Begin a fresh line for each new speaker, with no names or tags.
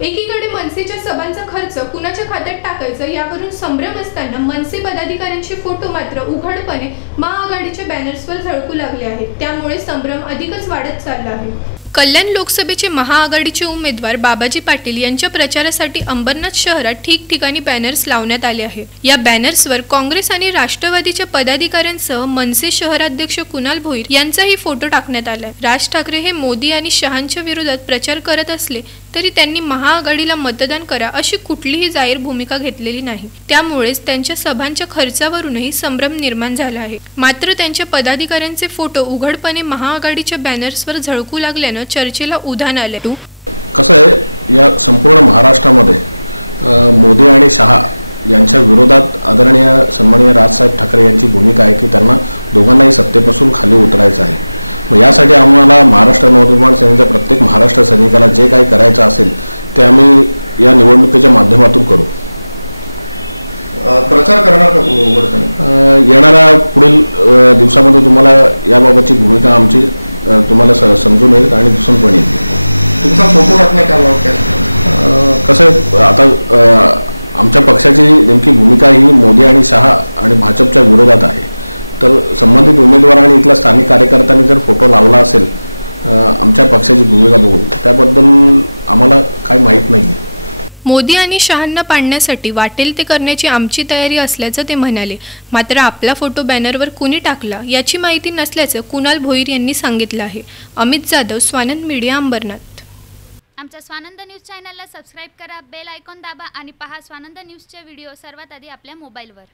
एकीकडे मनसेच्या सभांचा खर्च कुणाच्या खात्यात टाकायचं यावरून संभ्रम असताना मनसे पदाधिकाऱ्यांचे फोटो मात्र उघडपणे महाआघाडीच्या बॅनर्सवर झळकू लागले आहेत. त्यामुळे संभ्रम अधिकच वाढत चालला आहे. कल्याण लोकसभेचे महाआघाडीचे उमेदवार बाबाजी पाटील यांच्या प्रचारासाठी अंबरनाथ शहरात ठिकठिकाणी बॅनर्स लावण्यात आले आहे या बॅनर्सवर काँग्रेस आणि राष्ट्रवादीच्या पदाधिकाऱ्यांसह मनसे शहराध्यक्ष कुणाल भोईर यांचाही फोटो टाकण्यात आलाय. राज ठाकरे हे मोदी आणि शहांच्या विरोधात प्रचार करत असले तरी त्यांनी महाआघाडीला मतदान करा अशी कुठलीही जाहीर भूमिका घेतलेली नाही. त्यामुळेच त्यांच्या सभांच्या खर्चावरूनही संभ्रम निर्माण झाला आहे. मात्र त्यांच्या पदाधिकाऱ्यांचे फोटो उघडपणे महाआघाडीच्या बॅनर्सवर झळकू लागल्यानं चर्चेला उधाण आले
कसं आहे या संपूर्ण महाराष्ट्रामध्ये मोदी आणि शहा यांच्या विरोधात आदरणीय सन्माननीय राजसाहेब ठाकरे यांची भूमिका आहे की त्यांना दोघांनाही सत्तेपासून खाली उतरायचं आहे. मग यासाठी आम्हाला महाराष्ट्र नवनिर्माण सेनेच्या प्रत्येक महाराष्ट्र सैनिकाला जे काही करायचं असेल ते आम्ही या निवडणुकीच्या माध्यमातून करू.
प्रचार करणार
येणाऱ्या पुढील दिवसामध्ये तुम्हाला याबाबतची भूमिका आमची तुम्हाला समजून येईल आणि दिसून पण येईल.
तुमचा फोटो टाकण्यात
कसं आहे आता आमच्या पक्षाची नेमकी भूमिका ही मोदी आणि शहा आणि भाजपच्या विरोधात आहे. तर संबंधित उमेदवार आणि इथल्या स्थानिक कार्यकर्त्यांनी जर फोटो लावला असेल आमच्या पक्षाची भूमिका बघून त्याबद्दल आम्हाला काय माहीत नाही आहे
मोदी आणि शहांना पाडण्यासाठी वाटेल ते करण्याची आमची तयारी असल्याचं ते म्हणाले. मात्र आपला फोटो बॅनरवर कुणी टाकला याची माहिती नसल्याचं कुणाल भोईर यांनी सांगितलं आहे. अमित जाधव स्वानंद मीडिया अंबरनाथ.
आमच्या स्वानंद न्यूज चॅनलला सबस्क्राईब करा बेल आयकॉन दाबा आणि पहा स्वानंद न्यूजचे व्हिडिओ सर्वात आधी आपल्या मोबाईलवर.